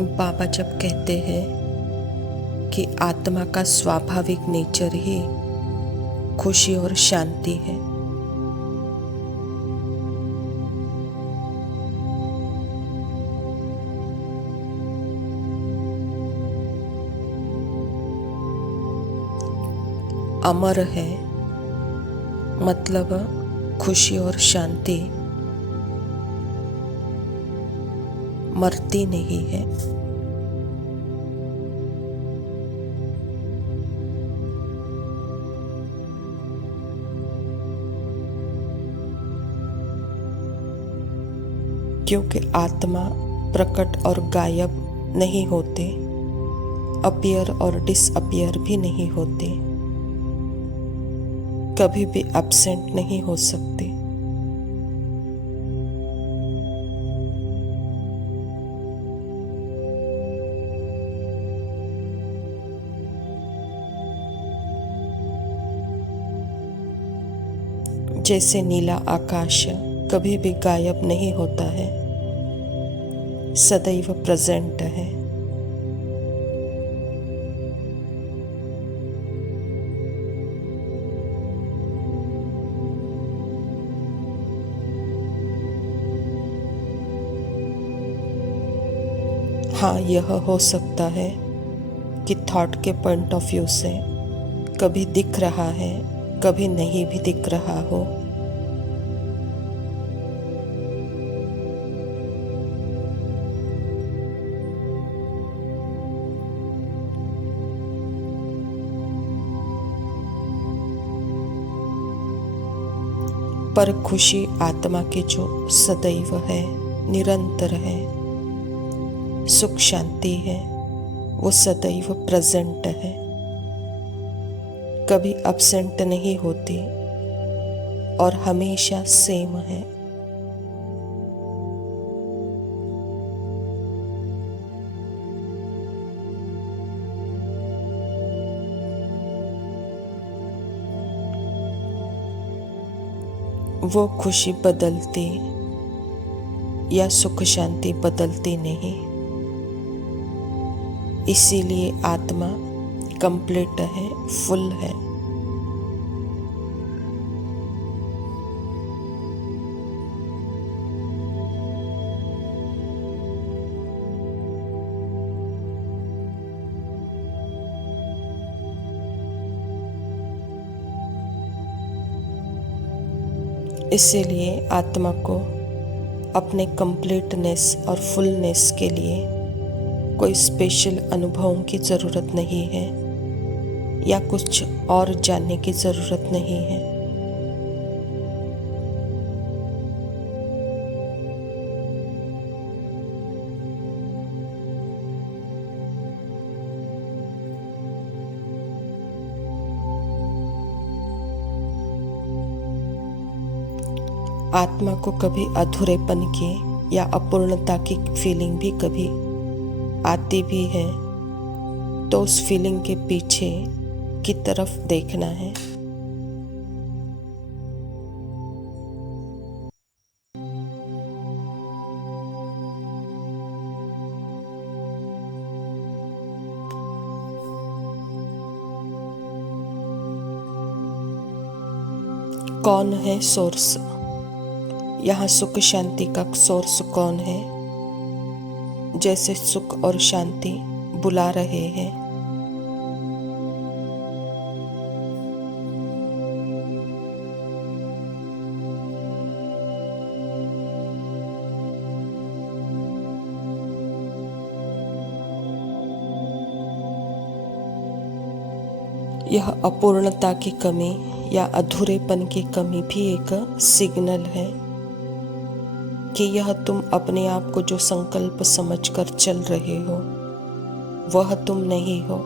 बाबा जब कहते हैं कि आत्मा का स्वाभाविक नेचर ही खुशी और शांति है, अमर है, मतलब खुशी और शांति मरती नहीं है। क्योंकि आत्मा प्रकट और गायब नहीं होते, अपीयर और डिसअपीयर भी नहीं होते, कभी भी एब्सेंट नहीं हो सकते। जैसे नीला आकाश कभी भी गायब नहीं होता है, सदैव प्रेजेंट है। हाँ, यह हो सकता है कि थॉट के पॉइंट ऑफ व्यू से कभी दिख रहा है, कभी नहीं भी दिख रहा हो। पर खुशी आत्मा के जो सदैव है, निरंतर है, सुख शांति है, वो सदैव प्रेजेंट है, कभी एब्सेंट नहीं होती और हमेशा सेम है। वो खुशी बदलती या सुख शांति बदलती नहीं, इसीलिए आत्मा कंप्लीट है, फुल है। इसीलिए आत्मा को अपने कंप्लीटनेस और फुलनेस के लिए कोई स्पेशल अनुभवों की ज़रूरत नहीं है या कुछ और जानने की ज़रूरत नहीं है। आत्मा को कभी अधूरेपन की या अपूर्णता की फीलिंग भी कभी आती भी है, तो उस फीलिंग के पीछे की तरफ देखना है। कौन है सोर्स? यहाँ सुख शांति का सोर्स कौन है? जैसे सुख और शांति बुला रहे हैं। यह अपूर्णता की कमी या अधूरेपन की कमी भी एक सिग्नल है कि यह तुम अपने आप को जो संकल्प समझकर चल रहे हो वह तुम नहीं हो।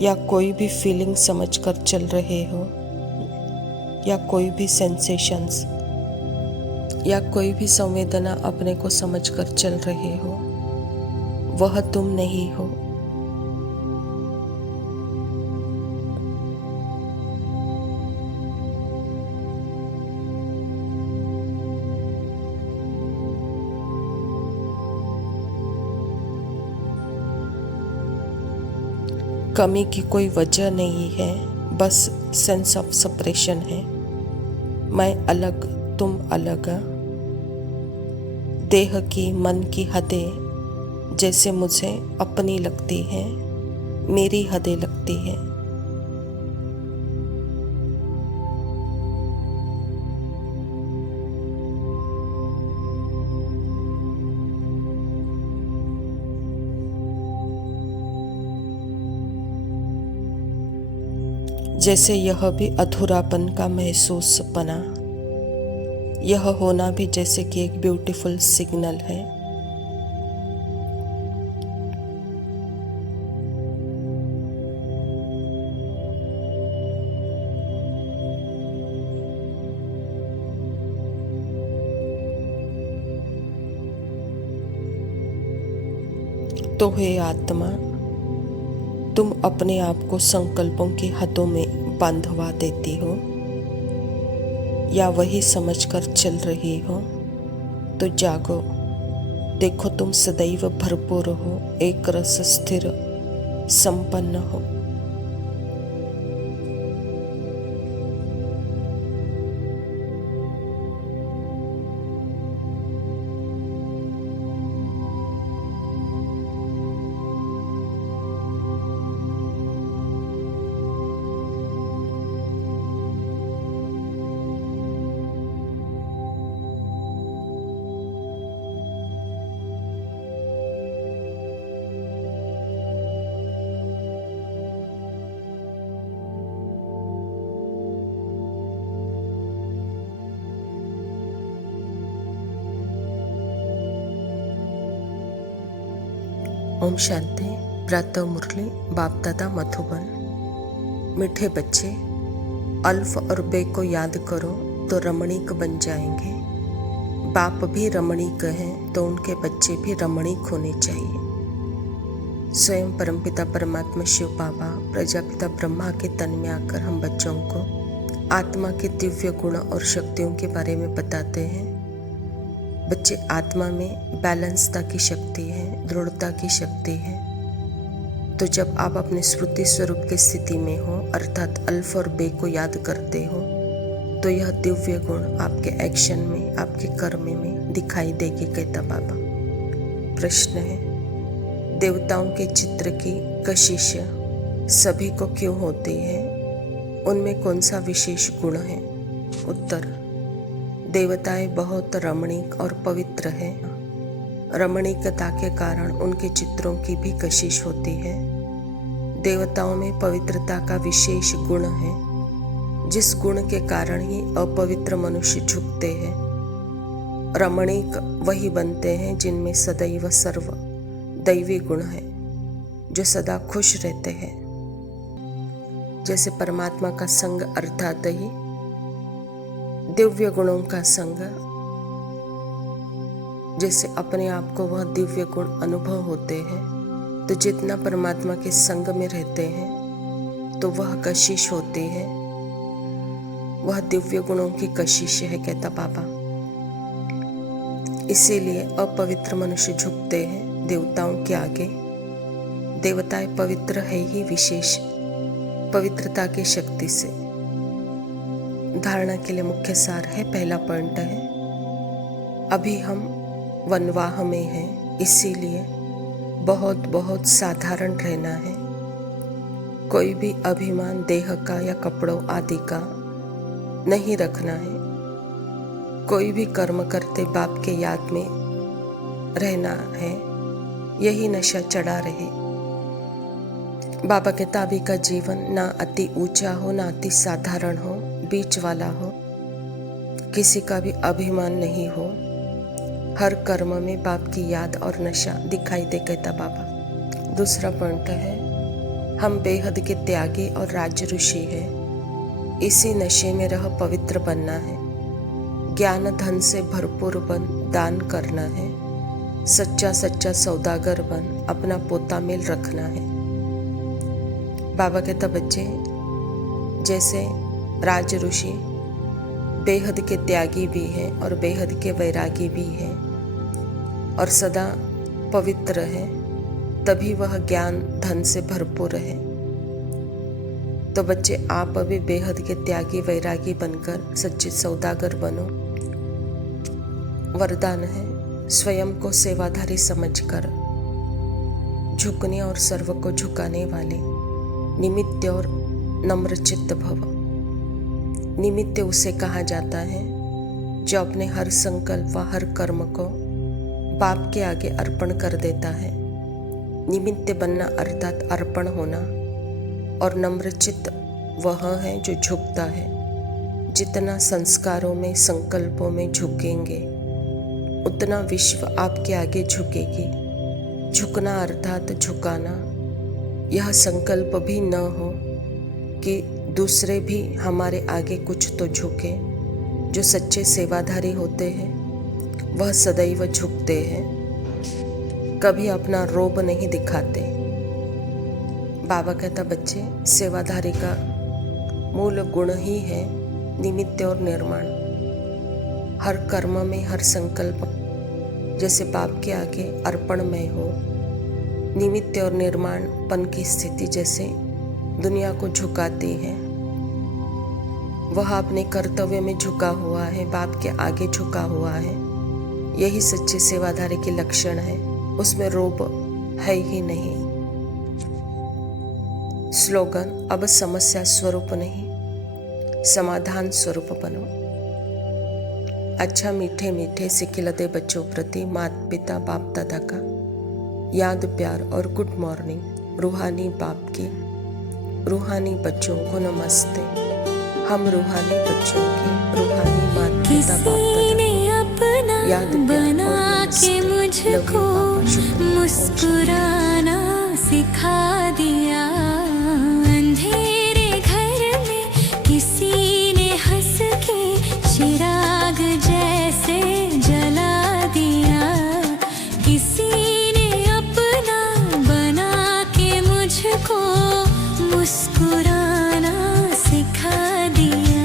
या कोई भी फीलिंग समझकर चल रहे हो, या कोई भी सेंसेशंस या कोई भी संवेदना अपने को समझकर चल रहे हो, वह तुम नहीं हो। कमी की कोई वजह नहीं है, बस सेंस ऑफ सेपरेशन है। मैं अलग, तुम अलग। देह की, मन की हदें जैसे मुझे अपनी लगती हैं, मेरी हदें लगती हैं। जैसे यह भी अधूरापन का महसूस पना, यह होना भी जैसे कि एक ब्यूटीफुल सिग्नल है। तो हे आत्मा, तुम अपने आप को संकल्पों की हदों में बांधवा देती हो या वही समझकर चल रही हो, तो जागो। देखो तुम सदैव भरपूर हो, एक रस स्थिर संपन्न हो। ओम शांति। प्रातः मुरली बाप दादा मधुबन। मीठे बच्चे, अल्फ और बे को याद करो तो रमणीक बन जाएंगे। बाप भी रमणीक हैं तो उनके बच्चे भी रमणीक होने चाहिए। स्वयं परमपिता परमात्मा शिव बाबा प्रजापिता ब्रह्मा के तन में आकर हम बच्चों को आत्मा के दिव्य गुण और शक्तियों के बारे में बताते हैं। बच्चे, आत्मा में बैलेंसता की शक्ति है, दृढ़ता की शक्ति है। तो जब आप अपने स्मृति स्वरूप की स्थिति में हो, अर्थात अल्फ और बे को याद करते हो, तो यह दिव्य गुण आपके एक्शन में, आपके कर्म में दिखाई देगी, कहता बाबा। प्रश्न है, देवताओं के चित्र की कशिश सभी को क्यों होती है? उनमें कौन सा विशेष गुण है? उत्तर, देवताएं बहुत रमणीक और पवित्र हैं। रमणीकता के कारण उनके चित्रों की भी कशिश होती है। देवताओं में पवित्रता का विशेष गुण है, जिस गुण के कारण ही अपवित्र मनुष्य झुकते हैं। रमणीक वही बनते हैं जिनमें सदैव सर्व दैवी गुण है, जो सदा खुश रहते हैं। जैसे परमात्मा का संग अर्थात ही दिव्य गुणों का संग, जैसे अपने आप को वह दिव्य गुण अनुभव होते हैं, तो जितना परमात्मा के संग में रहते हैं तो वह कशिश होती है, वह दिव्य गुणों की कशिश है, कहता बाबा। इसीलिए अपवित्र मनुष्य झुकते हैं देवताओं के आगे। देवताएं पवित्र है ही विशेष पवित्रता की शक्ति से। धारणा के लिए मुख्य सार है, पहला पॉइंट है, अभी हम वनवाह में हैं, इसीलिए बहुत बहुत साधारण रहना है। कोई भी अभिमान देह का या कपड़ों आदि का नहीं रखना है। कोई भी कर्म करते बाप के याद में रहना है, यही नशा चढ़ा रहे। बाबा के ताबी का जीवन ना अति ऊंचा हो ना अति साधारण हो, बीच वाला हो। किसी का भी अभिमान नहीं हो, हर कर्म में बाप की याद और नशा दिखाई दे, कहता बाबा। दूसरा पॉइंट है, हम बेहद के त्यागी और राज ऋषि हैं। इसी नशे में रह पवित्र बनना है। ज्ञान धन से भरपूर बन दान करना है। सच्चा सच्चा सौदागर बन अपना पोता मेल रखना है। बाबा कहता बच्चे, जैसे राज ऋषि बेहद के त्यागी भी है और बेहद के वैरागी भी है और सदा पवित्र है, तभी वह ज्ञान धन से भरपूर है। तो बच्चे, आप अभी बेहद के त्यागी वैरागी बनकर सच्चे सौदागर बनो। वरदान है, स्वयं को सेवाधारी समझकर झुकने और सर्व को झुकाने वाले निमित्त और नम्र चित्त भव। निमित्त उसे कहा जाता है जो अपने हर संकल्प व हर कर्म को बाप के आगे अर्पण कर देता है। निमित्त बनना अर्थात अर्पण होना, और नम्र चित्त वह है जो झुकता है। जितना संस्कारों में संकल्पों में झुकेंगे उतना विश्व आपके आगे झुकेगी। झुकना अर्थात झुकाना, यह संकल्प भी न हो कि दूसरे भी हमारे आगे कुछ तो झुके। जो सच्चे सेवाधारी होते हैं वह सदैव झुकते हैं, कभी अपना रोब नहीं दिखाते। बाबा कहता बच्चे, सेवाधारी का मूल गुण ही है निमित्त और निर्माण। हर कर्म में हर संकल्प जैसे बाप के आगे अर्पणमय हो। निमित्त और निर्माणपन की स्थिति जैसे दुनिया को झुकाती है, वह अपने कर्तव्य में झुका हुआ है, बाप के आगे झुका हुआ है। यही सच्चे सेवाधारी के लक्षण है, उसमें रोब है ही नहीं। स्लोगन, अब समस्या स्वरूप नहीं समाधान स्वरूप बनो। अच्छा मीठे मीठे सिखिलते बच्चों प्रति माता पिता बाप दादा का याद प्यार और गुड मॉर्निंग। रूहानी बाप की रूहानी बच्चों को नमस्ते। हम रूहानी बच्चों के रूहानी माता पिता बाप दादा को याद प्यार और नमस्ते। मुझको मुस्कुराना सिखा दिया। अंधेरे घर में किसी ने हंस के चिराग जैसे जला दिया। किसी ने अपना बना के मुझको मुस्कुराना सिखा दिया।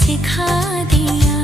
सिखा दिया।